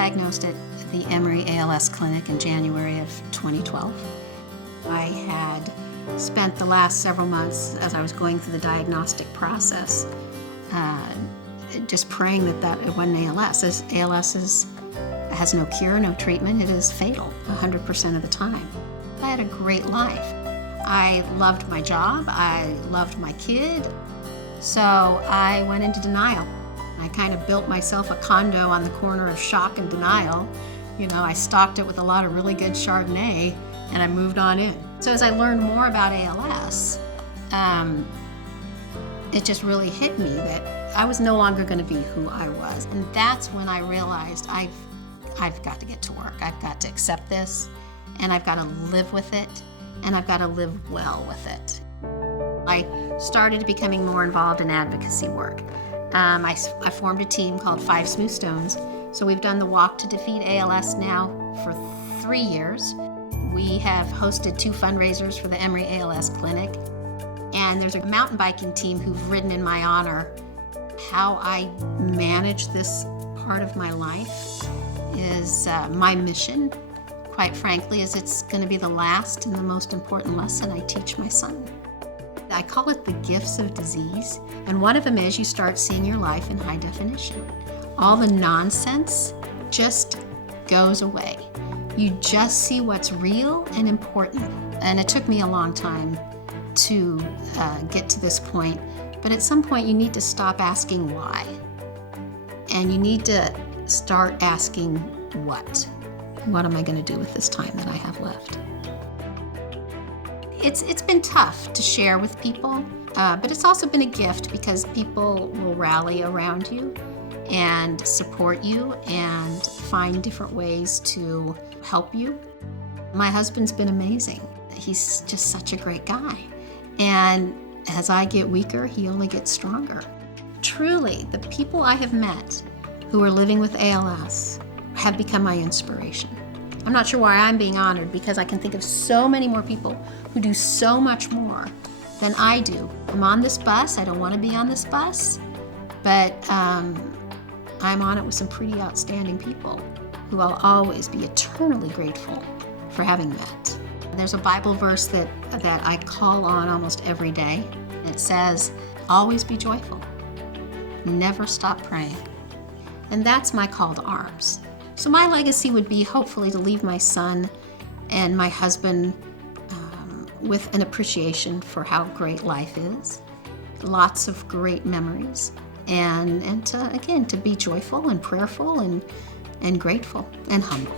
diagnosed at the Emory ALS Clinic in January of 2012. I had spent the last several months as I was going through the diagnostic process just praying that it wasn't ALS. ALS has no cure, no treatment. It is fatal 100% of the time. I had a great life. I loved my job. I loved my kid. So I went into denial. I kind of built myself a condo on the corner of shock and denial. You know, I stocked it with a lot of really good Chardonnay, and I moved on in. So as I learned more about ALS, it just really hit me that I was no longer going to be who I was. And that's when I realized I've got to get to work. I've got to accept this, and I've got to live with it, and I've got to live well with it. I started becoming more involved in advocacy work. I formed a team called 5 Smooth Stones. So we've done the Walk to Defeat ALS now for 3 years. We have hosted 2 fundraisers for the Emory ALS Clinic. And there's a mountain biking team who've ridden in my honor. How I manage this part of my life is my mission, quite frankly, is it's going to be the last and the most important lesson I teach my son. I call it the gifts of disease, and one of them is you start seeing your life in high definition. All the nonsense just goes away. You just see what's real and important. And it took me a long time to get to this point, but at some point you need to stop asking why, and you need to start asking what. What am I going to do with this time that I have left? It's been tough to share with people, but it's also been a gift because people will rally around you and support you and find different ways to help you. My husband's been amazing. He's just such a great guy. And as I get weaker, he only gets stronger. Truly, the people I have met who are living with ALS have become my inspiration. I'm not sure why I'm being honored, because I can think of so many more people who do so much more than I do. I'm on this bus. I don't want to be on this bus, but I'm on it with some pretty outstanding people who I'll always be eternally grateful for having met. There's a Bible verse that I call on almost every day. It says, always be joyful. Never stop praying. And that's my call to arms. So my legacy would be hopefully to leave my son and my husband with an appreciation for how great life is, lots of great memories, and to be joyful and prayerful and grateful and humble.